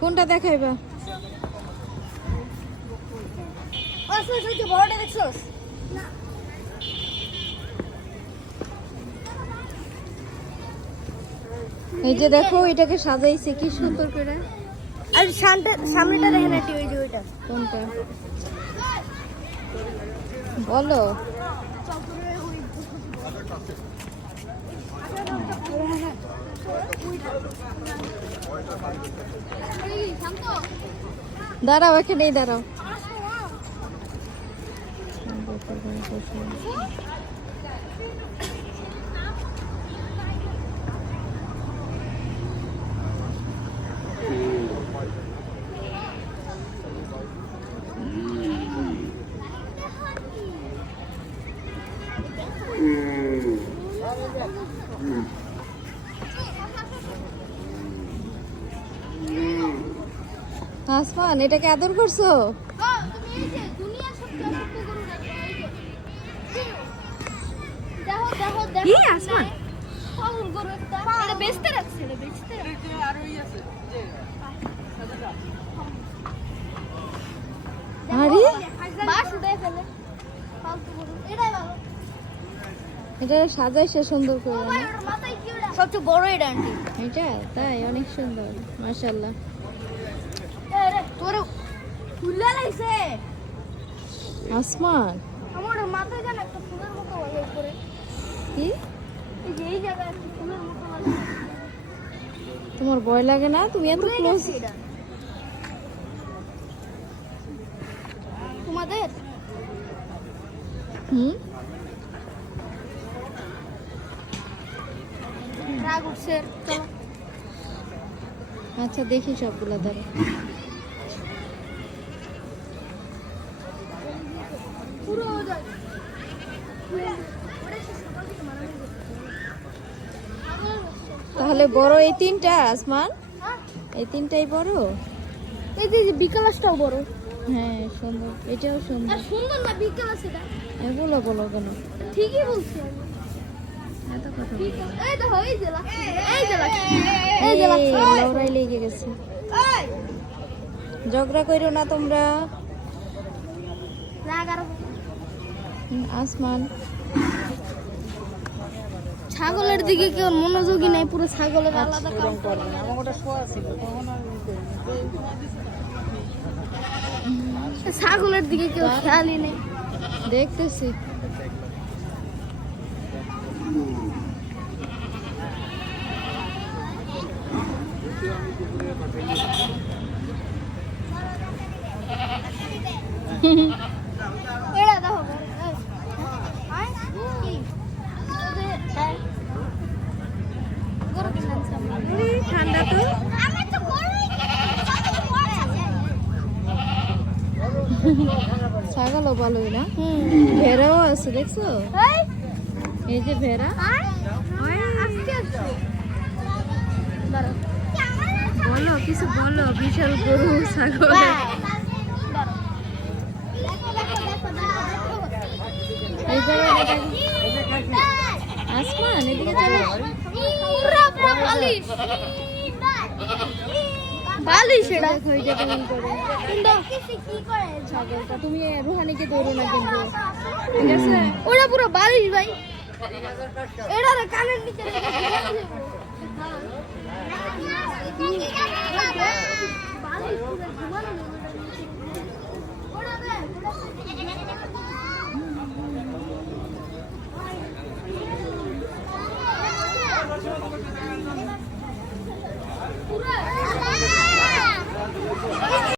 কোনটা দেখাইবা? বড়টা দেখছস? এই যে দেখো এটাকে সাজাইছে কি সুন্দর করে। আর সামনেটা দেখেন না, ওই যে ওইটা কোনটা বলো? দাঁড়াও, এখানেই দাঁড়াও। আসমান, এটাকে আদর করছো? আসমান এটা সাজাইছে সুন্দর করে না? সবচেয়ে বড় এটা আন্টি। এটা তাই অনেক সুন্দর, মাশাআল্লাহ। তোর ফুলা লাইছে আসমান, আমার মাথায় জানা একটা ফুলের মতো লাগে উপরে। কি এই যে এই জায়গায় একটা ফুলের মতো লাগে। তোমার ভয় লাগে না? তুমি এত ক্লোজ। তোমাদের রাগ উঠছে। আচ্ছা দেখি সবগুলা ধরো। তাহলে বড় এই তিনটা আসমান, এই তিনটাই বড়। এই যে বিকালটাও বড়। হ্যাঁ সুন্দর, এটাও সুন্দর। আর সুন্দর না বিকাল সেটা? এগুলো বলো কেন? ঠিকই বলছি আমি। এত কথা এই দেখো, এই যে লাগছে, এই যে লাগছে, এই যে লাগছে। লড়াই লেগে গেছে। ঝগড়া করো না তোমরা। রাগ আর আসমান, ছাগলের দিকে কেউ মনোযোগী নাই, পুরো ছাগলের আলাদা কাম করে। ছাগলের দিকে কেউ খেয়ালই নেই। দেখতেছি। এরা দেখো ঠান্ডা তো। ছাগলও ভালোই না? ভেড়াও আছে দেখছো? এই যে ভেড়া। বলো কিছু বলো, বিশাল গরু ছাগল। এই জায়গাটা আসমান, এদিকে চলো। বালিশ এটা। দেখো এটা কেমন করে ছাগলটা। তুমি রুহানিকে ধরো না কিন্তু, ঠিক আছে? ওরা পুরো বালিশ ভাই। এটা কানের নিচে